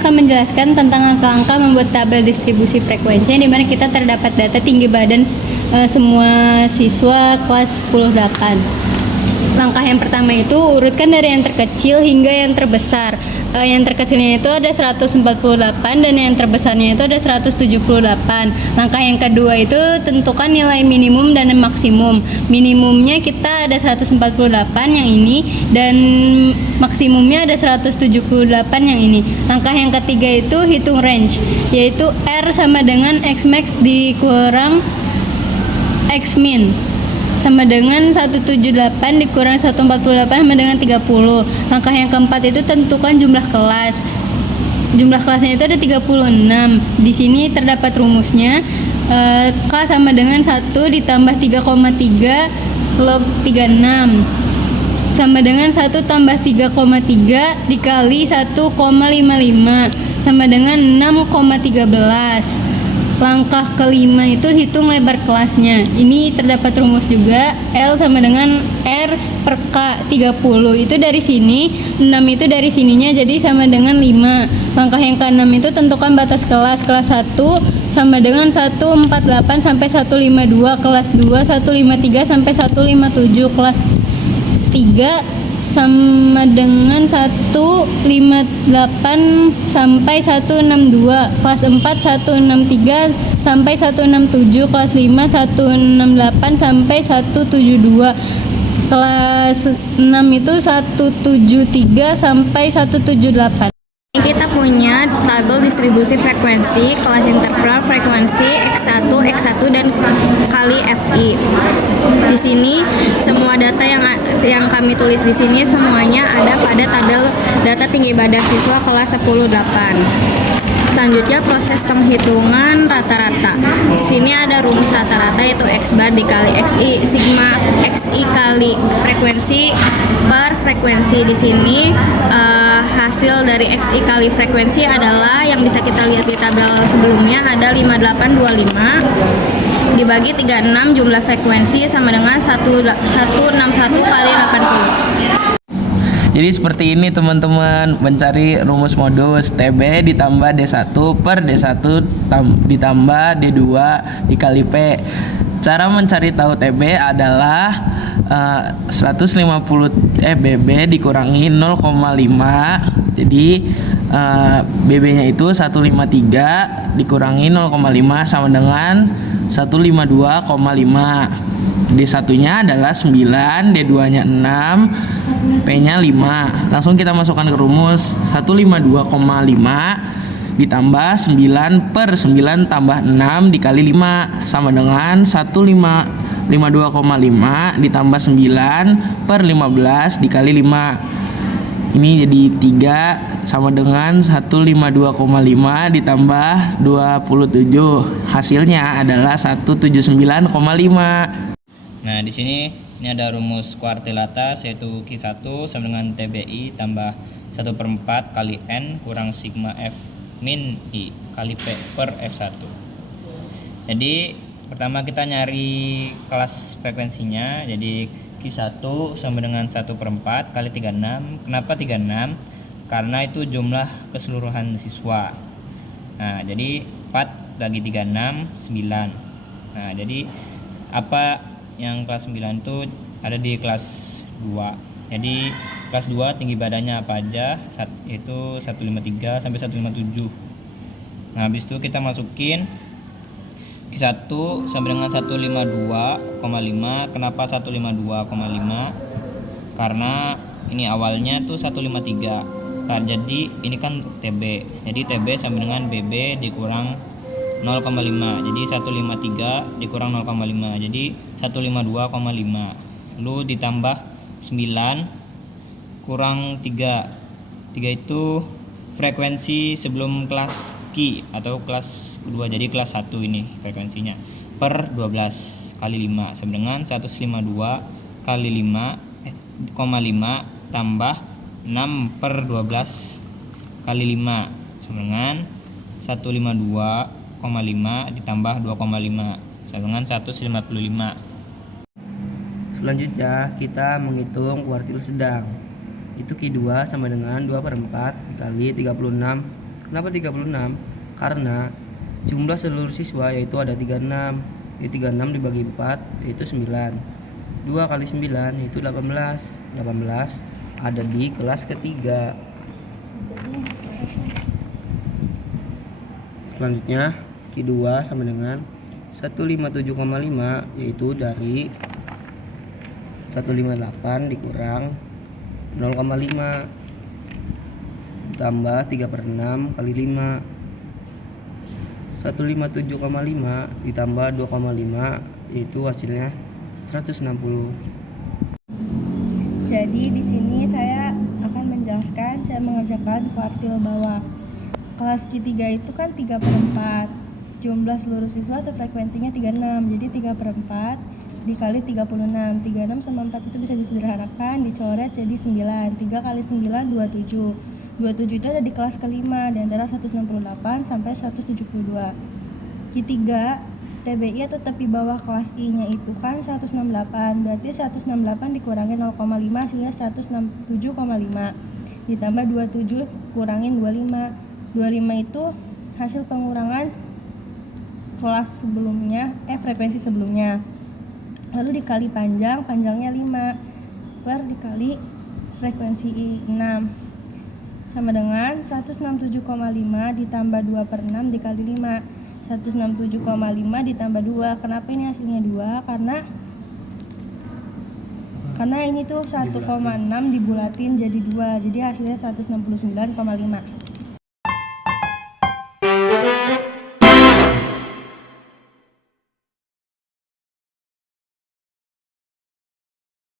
akan menjelaskan tentang langkah-langkah membuat tabel distribusi frekuensi, di mana kita terdapat data tinggi badan semua siswa kelas 10-8. Langkah yang pertama itu urutkan dari yang terkecil hingga yang terbesar. Yang terkecilnya itu ada 148 dan yang terbesarnya itu ada 178. Langkah yang kedua itu tentukan nilai minimum dan maksimum. Minimumnya kita ada 148 yang ini dan maksimumnya ada 178 yang ini. Langkah yang ketiga itu hitung range, yaitu R sama dengan X max dikurang X min sama dengan 178 dikurang 148 sama dengan 30. Langkah yang keempat itu tentukan jumlah kelas. Jumlah kelasnya itu ada 36. Di sini terdapat rumusnya. K sama dengan 1 ditambah 3,3 log 36 sama dengan 1 tambah 3,3 dikali 1,55 sama dengan 6,13. Langkah kelima itu hitung lebar kelasnya. Ini terdapat rumus juga, L sama dengan R per K 30. Itu dari sini, 6 itu dari sininya, jadi sama dengan 5. Langkah yang keenam itu tentukan batas kelas. Kelas 1 sama dengan 148 sampai 152, kelas 2 153 sampai 157, kelas 3 sama dengan 158 sampai 162, kelas 4 163 sampai 167, kelas 5 168 sampai 172, kelas 6 itu 173 sampai 178. Kita punya tabel distribusi frekuensi, kelas interval frekuensi X1, X1 dan kali FI. Di sini semua data yang kami tulis di sini semuanya ada pada tabel data tinggi badan siswa kelas 10-8. Selanjutnya proses penghitungan rata-rata. Di sini ada rumus rata-rata yaitu X bar dikali XI, sigma XI kali frekuensi per frekuensi. Di sini hasil dari XI kali frekuensi adalah yang bisa kita lihat di tabel sebelumnya, ada 5825 dibagi 36 jumlah frekuensi sama dengan 161 kali 80. Jadi seperti ini teman-teman, mencari rumus modus TB ditambah D1 per D1 ditambah D2 dikali P. Cara mencari tahu TB adalah 150 BB dikurangi 0,5. Jadi BB nya itu 153 dikurangi 0,5 sama dengan 152,5. D1-nya adalah 9, D2-nya 6, P-nya 5. Langsung kita masukkan ke rumus. 152,5 ditambah 9 per 9 tambah 6 dikali 5 sama dengan 152,5 ditambah 9 per 15 dikali 5. Ini jadi 3 sama dengan 152,5 ditambah 27. Hasilnya adalah 179,5. Nah, di sini ini ada rumus kuartilatas yaitu Q1 sama dengan TBI tambah 1/4 kali N kurang sigma F min I kali P per F1. Jadi pertama kita nyari kelas frekuensinya. Jadi Q1 sama dengan 1/4 kali 36. Kenapa 36? Karena itu jumlah keseluruhan siswa. Nah, jadi 4 bagi 36 9. Nah, jadi apa yang kelas 9 itu ada di kelas 2. Jadi kelas 2 tinggi badannya apa aja? Itu 153 sampai 157. Nah, habis itu kita masukin Q1 sama dengan 152,5. Kenapa 152,5? Karena ini awalnya tuh 153. Nah, jadi ini kan TB. Jadi TB sama dengan BB dikurang 0,5. Jadi 153 dikurang 0,5. Jadi 152,5. Lalu ditambah 9 kurang 3. 3 itu frekuensi sebelum kelas Q atau kelas kedua. Jadi kelas 1 ini frekuensinya per 12 kali 5 sama dengan 152 kali 5 tambah 6 per 12 kali 5 sama dengan 152,5 ditambah 2,5 sama dengan 155. Selanjutnya kita menghitung kuartil sedang. Itu Q2 sama dengan 2/4 kali 36 Kenapa 36? Karena jumlah seluruh siswa yaitu ada 36. 36 dibagi 4 yaitu 9. 2 kali 9 yaitu 18. 18 ada di kelas ketiga. Selanjutnya Q2 sama dengan 157,5 yaitu dari 158 dikurang 0,5 tambah 3/6 kali 5. 157,5 ditambah 2,5 yaitu hasilnya 160. Jadi di sini saya akan menjelaskan cara mengerjakan kuartil bawah. Kelas Q3 itu kan 3/4. Jumlah seluruh siswa atau frekuensinya 36. Jadi 3/4 dikali 36. 36 sama 4 itu bisa disederhanakan, dicoret jadi 9. 3 kali 9 27. 27 itu ada di kelas kelima di antara 168 sampai 172. Q3 TBI atau tepi bawah kelas I-nya itu kan 168. Berarti 168 dikurangi 0,5 hasilnya 167,5. Ditambah 27 kurangin 25. 25 itu hasil pengurangan kelas sebelumnya, frekuensi sebelumnya. Lalu dikali panjang, panjangnya 5 per dikali frekuensi I 6 sama dengan 167,5 ditambah 2/6 dikali 5. 167,5 ditambah 2. Kenapa ini hasilnya 2? Karena ini tuh 1,6 dibulatin jadi 2. Jadi hasilnya 169,5.